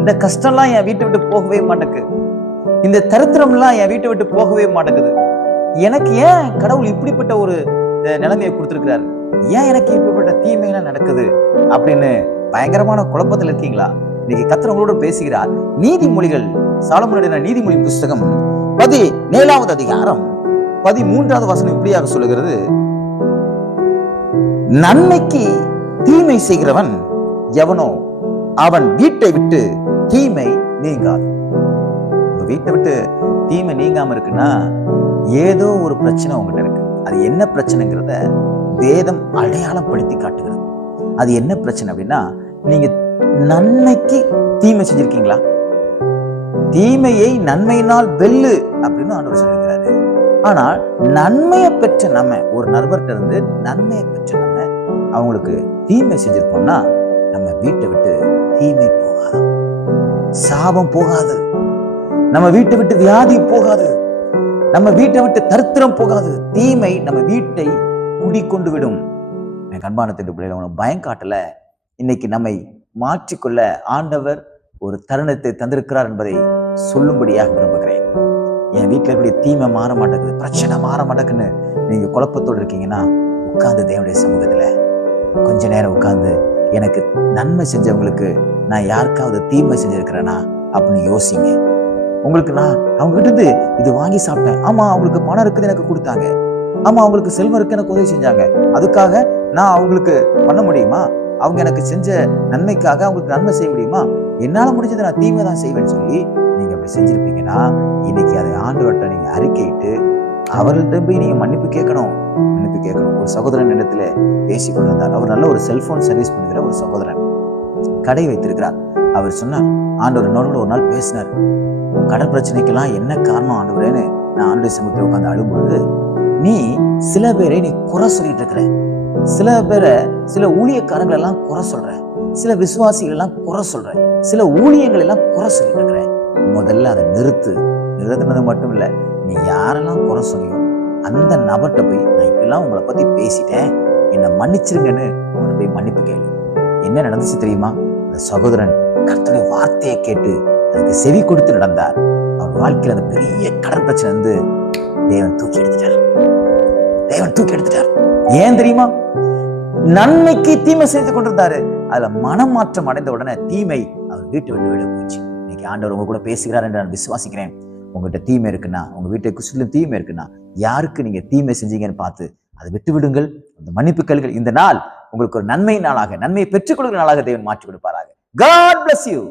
இந்த கஷ்டம்லாம் என் வீட்டை விட்டு போகவே மாட்டேங்குது, இந்த தரித்திரம்லாம் என் வீட்டை விட்டு போகவே மாட்டேங்குது, எனக்கு ஏன் கடவுள் இப்படிப்பட்ட ஒரு நிலைமையை கொடுத்திருக்கிறாரு, ஏன் எனக்கு இப்படிப்பட்ட தீமையெல்லாம் நடக்குது அப்படின்னு பயங்கரமான குழப்பத்தில் இருக்கீங்களா? இன்னைக்கு கர்த்தர் உங்களோட பேசுகிறார். நீதிமொழிகள், சாலமோனுடைய நீதிமொழி புஸ்தகம் 17வது அதிகாரம் 13வது வசனம் இப்படியாக சொல்லுகிறது, நன்மைக்கு தீமை செய்கிறவன் எவனோ அவன் வீட்டை விட்டு தீமை நீங்காது. உங்க வீட்டை விட்டு தீமை நீங்காம இருக்குன்னா ஏதோ ஒரு பிரச்சனை உங்ககிட்ட இருக்கு. அது என்ன பிரச்சனைங்கிறத வேதம் அடையாளம் படுத்தி காட்டுகிறது. அது என்ன பிரச்சனை அப்படின்னா, நீங்க நன்மைக்கு தீமை செஞ்சிருக்கீங்களா? தீமையை நன்மையினால் வெல்லு அப்படின்னு ஆண்டவர் சொல்லியிருக்கிறாரு. ஆனால் நன்மையை பெற்ற நம்ம, ஒரு நண்பர்கிட்ட இருந்து நன்மையை பெற்ற நம்ம அவங்களுக்கு தீமை செஞ்சிருப்போம்னா நம்ம வீட்டை விட்டு தீமை போகாது, சாபம் போகாது, நம்ம வீட்டை விட்டு வியாதி போகாது, நம்ம வீட்டை விட்டு தரித்திரம் போகாது. தீமை நம்ம வீட்டை குடிக்கொண்டு விடும். எனக்கு அன்பான பிள்ளைகளை, உனக்கு பயம் காட்டல, இன்னைக்கு நம்மை மாற்றிக்கொள்ள ஆண்டவர் ஒரு தருணத்தை தந்திருக்கிறார் என்பதை சொல்லும்படியாக விரும்புகிறேன். என் வீட்டில் இருக்கக்கூடிய தீமை மாற மாட்டேங்குது, பிரச்சனை மாற மாட்டேங்குன்னு நீங்க குழப்பத்தோடு இருக்கீங்கன்னா, உட்கார்ந்து தேவனுடைய சமூகத்துல கொஞ்ச நேரம் உட்கார்ந்து, எனக்கு நன்மை செஞ்சவங்களுக்கு நான் யாருக்காவது தீமை செஞ்சிருக்கிறேனா அப்படின்னு யோசிங்க. உங்களுக்கு நான் அவங்க கிட்ட இருந்து இது வாங்கி சாப்பிட்டேன், ஆமா அவங்களுக்கு பணம் இருக்குது எனக்கு கொடுத்தாங்க, ஆமா அவங்களுக்கு செல்வம் இருக்கு எனக்கு உதவி செஞ்சாங்க, அதுக்காக நான் அவங்களுக்கு பண்ண முடியுமா? அவங்க எனக்கு செஞ்ச நன்மைக்காக அவங்களுக்கு நன்மை செய்ய முடியுமா? என்னால முடிஞ்சதை நான் தீமை தான் செய்வேன்னு சொல்லி நீங்க அப்படி செஞ்சிருப்பீங்கன்னா, இன்னைக்கு அதை ஆண்டவர்கிட்ட நீங்க அறிக்கையிட்டு அவர்கள்ட்ட போய் நீங்க மன்னிப்பு கேட்கணும். ஒரு சகோதரன் இடத்துல பேசி கொண்டிருந்தார். அவர் நல்ல ஒரு செல்போன் சர்வீஸ் பண்ணுகிற ஒரு சகோதரன், கடை வைத்திருக்கிறார். அவர் சொன்னார், ஆண்டவர் என்னோட ஒரு நாள் பேசினார், உன் கடன் பிரச்சனைக்கெல்லாம் என்ன காரணம் ஆண்டவரேன்னு நான் ஆண்டவர் சமூகத்தில் உட்கார்ந்து அழும்போது, நீ சில பேரை நீ குறை சொல்லிட்டு இருக்கிற, சில பேரை, சில ஊழியக்காரங்கள் எல்லாம் குறை சொல்ற, சில விசுவாசிகள் எல்லாம் குறை சொல்ற, சில ஊழியங்கள் எல்லாம் குறை சொல்லிட்டு இருக்கிற. முதல்ல அதை நிறுத்தினது மட்டும் இல்ல, நீ யாரெல்லாம் குறை சொன்னியோ அந்த நபர்கிட்ட போய், நான் இப்பெல்லாம் உங்களை பத்தி பேசிட்டேன், என்னை மன்னிச்சிருங்கன்னு உங்களை போய் மன்னிப்பு கேளு. என்ன நடந்துச்சு தெரியுமா? அந்த சகோதரன் கர்த்தருடைய வார்த்தையை கேட்டு அதுக்கு செவி கொடுத்து நடந்தார். அவர் வாழ்க்கையில் அந்த பெரிய கடன் பிரச்சனை வந்து தேவன் தூக்கி எடுத்துட்டார். ஏன் தெரியுமா? நன்மைக்கு தீமை செய்து கொண்டிருந்தாரு. அதுல மனமாற்றம் அடைந்த உடனே தீமை அவர் வீட்டை விட்டு வெளியே போச்சு. இன்னைக்கு ஆண்டவர் உங்க கூட பேசுகிறார் என்று நான் விசுவாசிக்கிறேன். உங்ககிட்ட தீமை இருக்குன்னா, உங்க வீட்டுக்கு சுற்றிலும் தீமை இருக்குன்னா, யாருக்கு நீங்க தீமை செஞ்சீங்கன்னு பார்த்து அதை விட்டு விடுங்கள். அந்த மன்னிப்பு கேளுங்கள். இந்த நாள் உங்களுக்கு ஒரு நன்மை நாளாக, நன்மையை பெற்றுக் கொள்கிற நாளாக தேவன் மாற்றி கொடுப்பாராக. God bless you.